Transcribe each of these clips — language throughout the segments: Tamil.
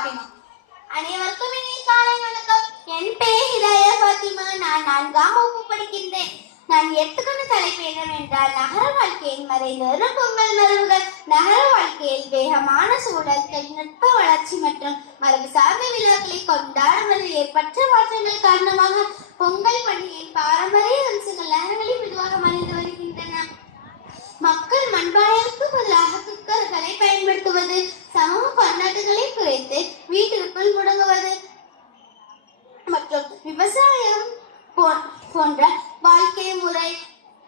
பாத்திமா. அனைவருக்கும் இனிய காலை வணக்கம். என் பெயர் ஹிதாயா பாத்திமா. நான் 4ஆம் வகுப்பு படிக்கின்றேன். நான் எடுத்துக்கொண்ட தலைப்பு என்னவென்றால் நகர வாழ்க்கையின் மறைந்து பொங்கல் மரபுகள். நகர வாழ்க்கையில் வேகமான சூழல், தொழில்நுட்ப வளர்ச்சி மற்றும் மரபு சார்ந்த விழாக்களை கொண்டாடுவதில் ஏற்பட்ட மாற்றங்கள் காரணமாக பொங்கல் பண்டிகையின் பாரம்பரிய அம்சங்கள் நகரங்களில் மெதுவாக மறைந்து வருகின்றன. மக்கள் மண்பானைகளுக்கு பதிலாக குக்கர்களை பயன்படுத்துவது, சமூக பன்னாட்டுகளை குறைத்து வீட்டிற்குள் முடங்குவது மற்றும் விவசாயம் போன்ற வாழ்க்கை முறை.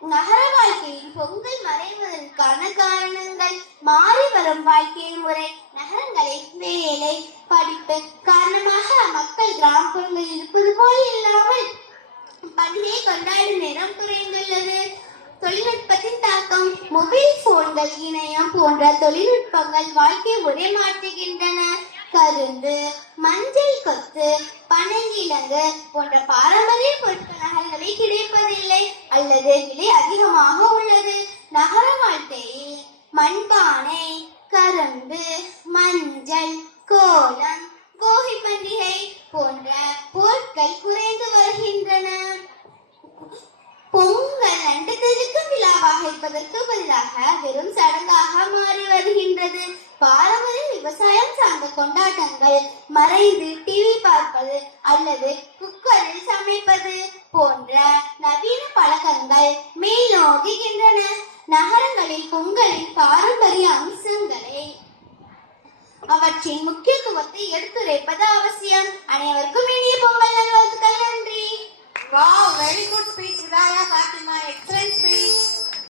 நகர வாழ்க்கையில் பொங்கல் மறைவதற்கான காரணங்கள்: மாறி வரும் வாழ்க்கை முறை. நகரங்களில் வேலை, படிப்பு காரணமாக மக்கள் கிராமப்புறங்களில் இருப்பது போல் இல்லாமல் பண்டிகை கொண்டாடும் நேரம் குறைந்துள்ளது. தொழில்நுட்பத்தின் தாக்கம். மொபைல் போன்கள், இணையம் போன்ற தொழில்நுட்பங்கள் வாழ்க்கை முறை மாற்றுகின்றன. கரும்பு, மஞ்சள் கொத்து, பனங்கிழங்கு போன்ற பாரம்பரிய பொருட்கள் நகரங்களில் கிடைப்பதில்லை அல்லது விலை அதிகமாக உள்ளது. நகர வாழ்க்கையில் மண்பானை, கரும்பு, மஞ்சள், கோலம், போகி பண்டிகை போன்ற பொருட்கள் குறைந்து வருகின்றன. பொங்கல் நண்டத்திற்கு விழாவாக இருப்பதற்கு பதிலாக வெறும் சடங்காக மாறி வருகின்றது. பாரம்பரிய விவசாயம் சார்ந்த கொண்டாட்டங்கள் மறைந்து டிவி பார்ப்பது அல்லது குக்கரில் சமைப்பது போன்ற நவீன பழக்கங்கள் மேலோங்குகின்றன. நகரங்களில் பொங்கலின் பாரம்பரிய அம்சங்களை, அவற்றின் முக்கியத்துவத்தை எடுத்துரைப்பது அவசியம். அனைவருக்கும் இனிய பொங்கல் நல்வாழ்த்துக்கள். நன்றி. Wow, very good speech, Hidayah Fatima. Excellent speech.